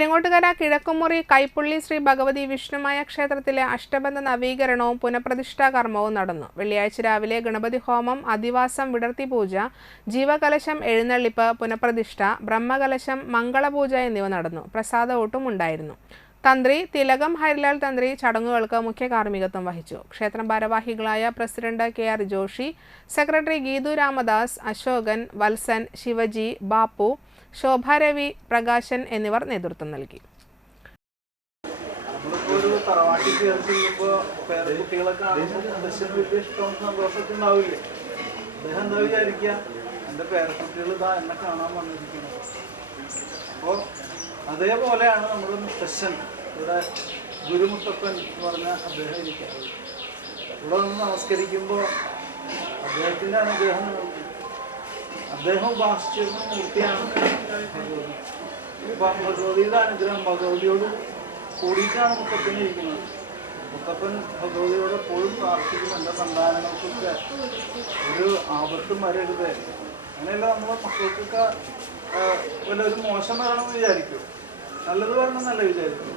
കരിങ്ങോട്ടുകര കിഴക്കുമുറി കൈപ്പുള്ളി ശ്രീ ഭഗവതി വിഷ്ണുമായ ക്ഷേത്രത്തിലെ അഷ്ടബന്ധ നവീകരണവും പുനഃപ്രതിഷ്ഠാ കർമ്മവും നടന്നു. വെള്ളിയാഴ്ച രാവിലെ ഗണപതി ഹോമം അധിവാസം വിടർത്തി പൂജ ജീവകലശം എഴുന്നള്ളിപ്പ് പുനഃപ്രതിഷ്ഠ ബ്രഹ്മകലശം മംഗളപൂജ എന്നിവ നടന്നു. പ്രസാദ ഓട്ടും ഉണ്ടായിരുന്നു. തന്ത്രി തിലകം ഹരിലാൽ തന്ത്രി ചടങ്ങുകൾക്ക് മുഖ്യ കാർമ്മികത്വം വഹിച്ചു. ക്ഷേത്രം ഭാരവാഹികളായ president K R Joshi secretary Geethu Ramadas Ashokan Valsan Shivaji Bapu Shobharavi Prakashan എന്നിവർ നേതൃത്വം നൽകി. അതേപോലെയാണ് നമ്മുടെ മുത്തശ്ശൻ. ഇവിടെ ഗുരുമുത്തപ്പൻ എന്ന് പറഞ്ഞ അദ്ദേഹം ഇരിക്കുന്നത് ഇവിടെ നിന്ന് നമസ്കരിക്കുമ്പോൾ അദ്ദേഹത്തിന്റെ അനുഗ്രഹം. അദ്ദേഹം ഉപാസിച്ചിരുന്ന മൂർത്തിയാണ് ഭഗവതി. ഭഗവതിയുടെ അനുഗ്രഹം ഭഗവതിയോട് കൂടിയിട്ടാണ് മുത്തപ്പൻ ഇരിക്കുന്നത്. മുത്തപ്പൻ ഭഗവതിയോട് എപ്പോഴും പ്രാർത്ഥിക്കും എന്റെ സന്താനങ്ങൾക്കൊക്കെ. ഒരു ആപത്തും വരരുത്. അങ്ങനെയല്ല നമ്മൾ മക്കൾക്കൊക്കെ വല്ലൊരു മോശം വരണമെന്ന് വിചാരിക്കും. നല്ലത് വരണം എന്നല്ല വിചാരിക്കും.